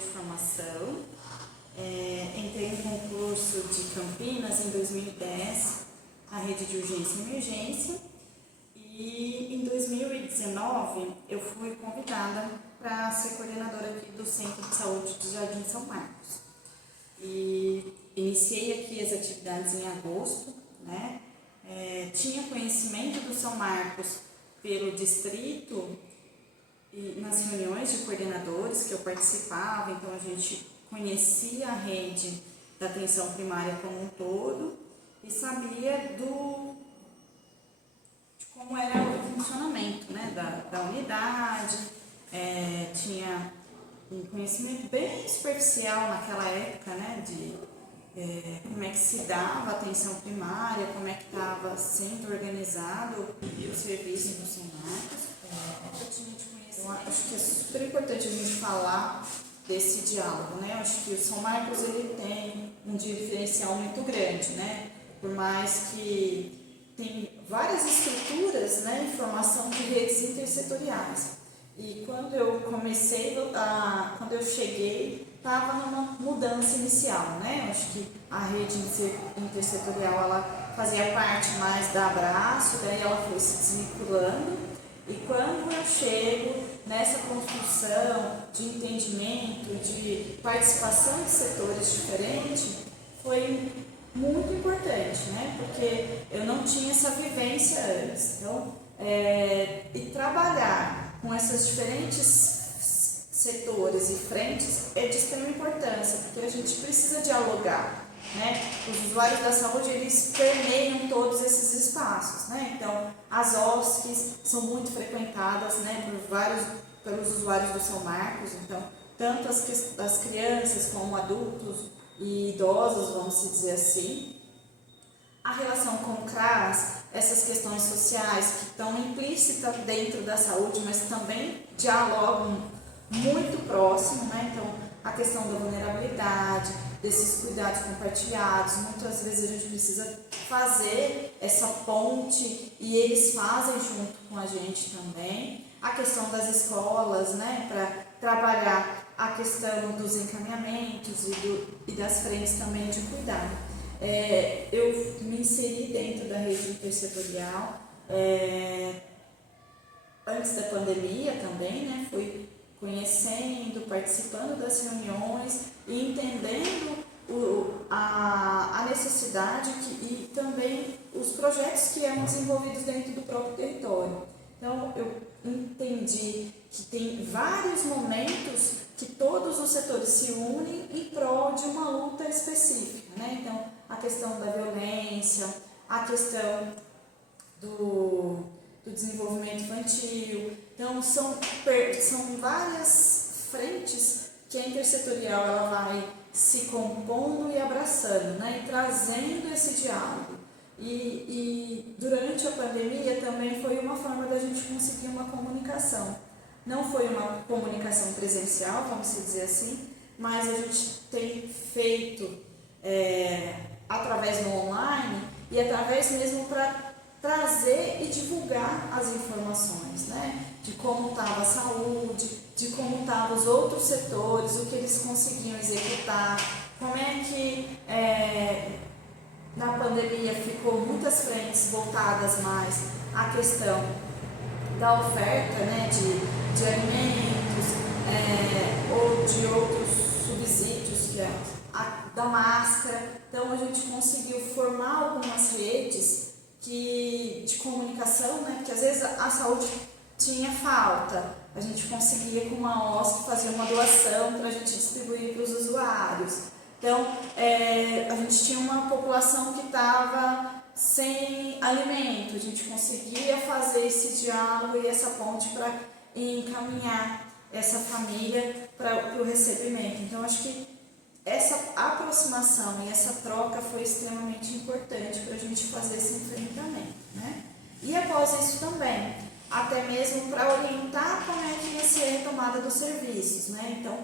de formação. Entrei em concurso de Campinas em 2010, na rede de urgência e emergência, e em 2019 eu fui convidada para ser coordenadora aqui do Centro de Saúde de Jardim São Marcos. E iniciei aqui as atividades em agosto, né? Tinha conhecimento do São Marcos pelo distrito e nas reuniões de coordenadores que eu participava, então a gente conhecia a rede da atenção primária como um todo e sabia de como era o funcionamento, né, da unidade. Tinha um conhecimento bem superficial naquela época, né, de como é que se dava a atenção primária, como é que estava sendo organizado o serviço no São Marcos. Eu acho que é super importante a gente falar desse diálogo, né? Eu acho que o São Marcos ele tem um diferencial muito grande, né? Por mais que tem várias estruturas, né, em formação de redes intersetoriais. E quando eu quando eu cheguei, estava numa mudança inicial, né? Eu acho que a rede intersetorial ela fazia parte mais da Abraço, daí ela foi se desvinculando. E quando eu chego nessa construção de entendimento, de participação de setores diferentes, foi muito importante, né? Porque eu não tinha essa vivência antes. Então, e trabalhar com esses diferentes setores e frentes é de extrema importância, porque a gente precisa dialogar, né? Os usuários da saúde, eles permeiam todos esses espaços, né? Então, as OSCs são muito frequentadas, né, pelos usuários do São Marcos, então, tanto as crianças como adultos e idosos, vamos dizer assim. A relação com o CRAS, essas questões sociais que estão implícitas dentro da saúde, mas também dialogam muito próximo, né? Então, a questão da vulnerabilidade, desses cuidados compartilhados, muitas vezes a gente precisa fazer essa ponte e eles fazem junto com a gente também. A questão das escolas, né? Para trabalhar a questão dos encaminhamentos e das frentes também de cuidado. Eu me inseri dentro da rede intersetorial antes da pandemia também, né? Fui conhecendo, participando das reuniões e entendendo a necessidade e também os projetos que eram desenvolvidos dentro do próprio território. Então, eu entendi que tem vários momentos que todos os setores se unem em prol de uma luta específica, né? Então, a questão da violência, a questão do desenvolvimento infantil. Então, são várias frentes que a intersetorial ela vai se compondo e abraçando, né? E trazendo esse diálogo. E durante a pandemia também foi uma forma da gente conseguir uma comunicação. Não foi uma comunicação presencial, vamos dizer assim, mas a gente tem feito através do online e através mesmo para trazer e divulgar as informações, né? De como estava a saúde, de como estavam os outros setores, o que eles conseguiam executar, como é que na pandemia ficou muitas frentes voltadas mais à questão da oferta, né, de alimentos ou de outros subsídios, que é da máscara. Então a gente conseguiu formar algumas redes de comunicação, né, porque às vezes a saúde tinha falta, a gente conseguia com uma OSC fazer uma doação para a gente distribuir para os usuários. Então, a gente tinha uma população que estava sem alimento, a gente conseguia fazer esse diálogo e essa ponte para encaminhar essa família para o recebimento. Então, acho que essa aproximação e essa troca foi extremamente importante para a gente fazer esse enfrentamento, né? E após isso também, até mesmo para orientar como é que ia ser a retomada dos serviços, né? Então,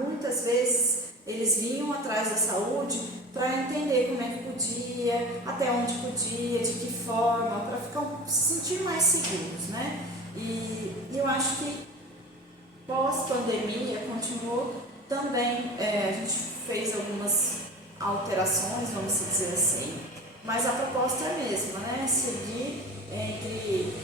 muitas vezes eles vinham atrás da saúde para entender como é que podia, até onde podia, de que forma, para se sentir mais seguros, né? E eu acho que pós pós-pandemia continuou também, a gente fez algumas alterações, vamos dizer assim, mas a proposta é a mesma, né? Seguir entre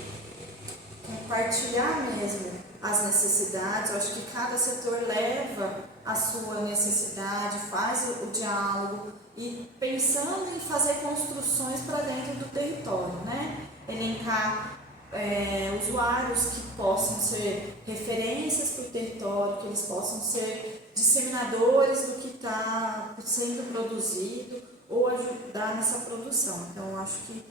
compartilhar mesmo as necessidades. Eu acho que cada setor leva a sua necessidade, faz o diálogo e pensando em fazer construções para dentro do território, né? Elencar usuários que possam ser referências para o território, que eles possam ser disseminadores do que está sendo produzido ou ajudar nessa produção. Então, eu acho que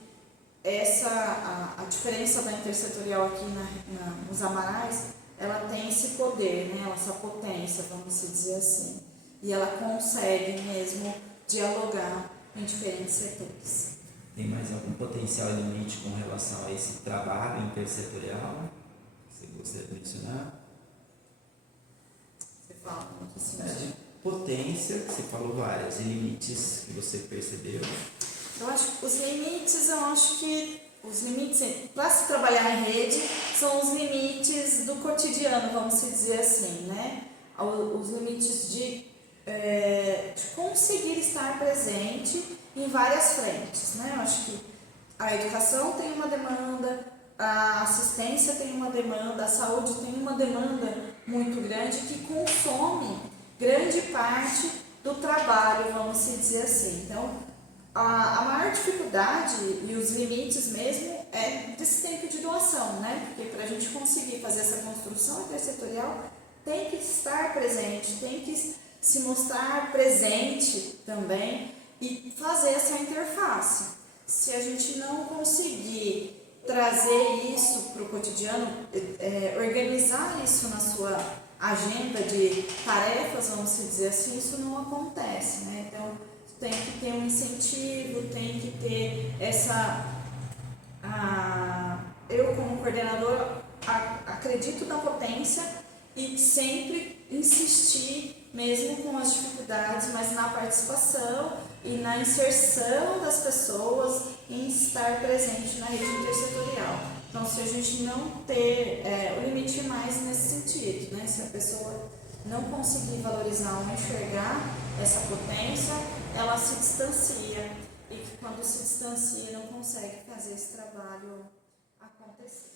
a diferença da intersetorial aqui nos Amarais, ela tem esse poder, né? Essa potência, vamos dizer assim, e ela consegue mesmo dialogar em diferentes setores. Tem mais algum potencial e limite com relação a esse trabalho intersetorial que você gostaria de mencionar? Você fala muito assim. De potência, que você falou várias, e limites que você percebeu. Eu acho que os limites para se trabalhar em rede são os limites do cotidiano, vamos dizer assim, né? Os limites de conseguir estar presente em várias frentes, né? Eu acho que a educação tem uma demanda, a assistência tem uma demanda, a saúde tem uma demanda muito grande que consome grande parte do trabalho, vamos dizer assim. Então, a maior dificuldade e os limites mesmo é desse tempo de doação, né? Porque para a gente conseguir fazer essa construção intersetorial, tem que estar presente, tem que se mostrar presente também e fazer essa interface. Se a gente não conseguir trazer isso para o cotidiano, organizar isso na sua agenda de tarefas, vamos dizer assim, isso não acontece, né? Então, tem que ter um incentivo, tem que ter eu como coordenadora acredito na potência e sempre insistir, mesmo com as dificuldades, mas na participação e na inserção das pessoas em estar presente na rede intersetorial. Então, se a gente não ter o limite mais nesse sentido, né? Se a pessoa não conseguir valorizar ou enxergar essa potência, ela se distancia e quando se distancia não consegue fazer esse trabalho acontecer.